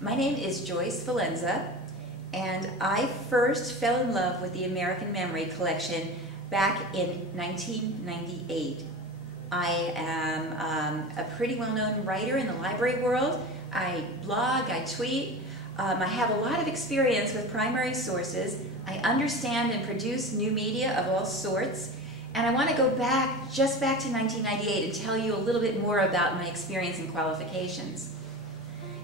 My name is Joyce Valenza, and I first fell in love with the American Memory Collection back in 1998. I am a pretty well-known writer in the library world. I blog, I tweet. I have a lot of experience with primary sources. I understand and produce new media of all sorts. And I want to go back, just back to 1998 and tell you a little bit more about my experience and qualifications.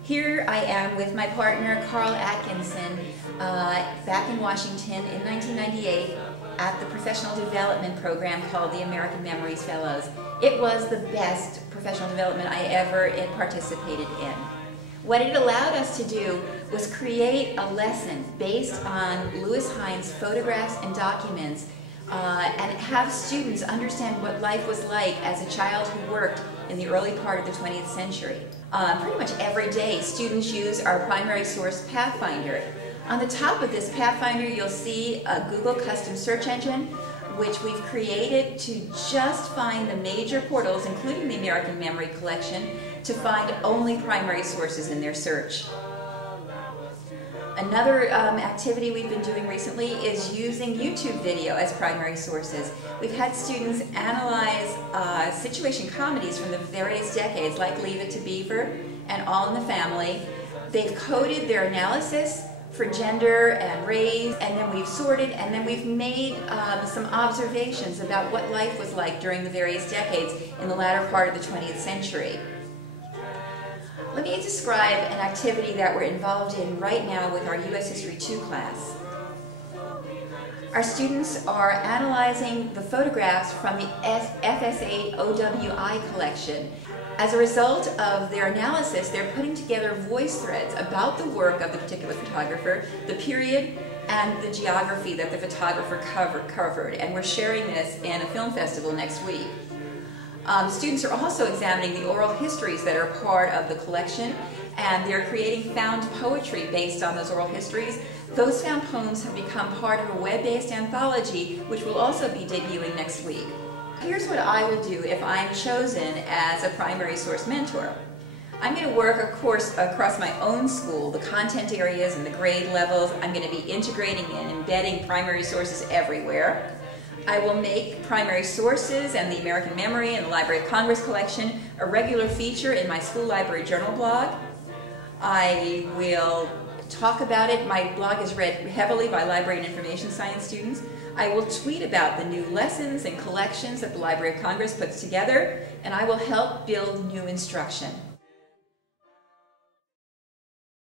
Here I am with my partner, Carl Atkinson, back in Washington in 1998 at the professional development program called the American Memories Fellows. It was the best professional development I ever participated in. What it allowed us to do was create a lesson based on Lewis Hines' photographs and documents and have students understand what life was like as a child who worked in the early part of the 20th century. Pretty much every day students use our primary source Pathfinder. On the top of this Pathfinder you'll see a Google custom search engine which we've created to just find the major portals, including the American Memory Collection, to find only primary sources in their search. Another activity we've been doing recently is using YouTube video as primary sources. We've had students analyze situation comedies from the various decades, like Leave It to Beaver and All in the Family. They've coded their analysis for gender and race, and then we've sorted, and then we've made some observations about what life was like during the various decades in the latter part of the 20th century. Let me describe an activity that we're involved in right now with our U.S. History 2 class. Our students are analyzing the photographs from the FSA OWI collection. As a result of their analysis, they're putting together voice threads about the work of the particular photographer, the period, and the geography that the photographer covered. And we're sharing this in a film festival next week. Students are also examining the oral histories that are part of the collection, and they're creating found poetry based on those oral histories. Those found poems have become part of a web-based anthology, which will also be debuting next week. Here's what I will do if I'm chosen as a primary source mentor. I'm going to work, of course, across my own school, the content areas and the grade levels. I'm going to be integrating and embedding primary sources everywhere. I will make primary sources and the American Memory and the Library of Congress collection a regular feature in my school library journal blog. I will talk about it. My blog is read heavily by library and information science students. I will tweet about the new lessons and collections that the Library of Congress puts together, and I will help build new instruction.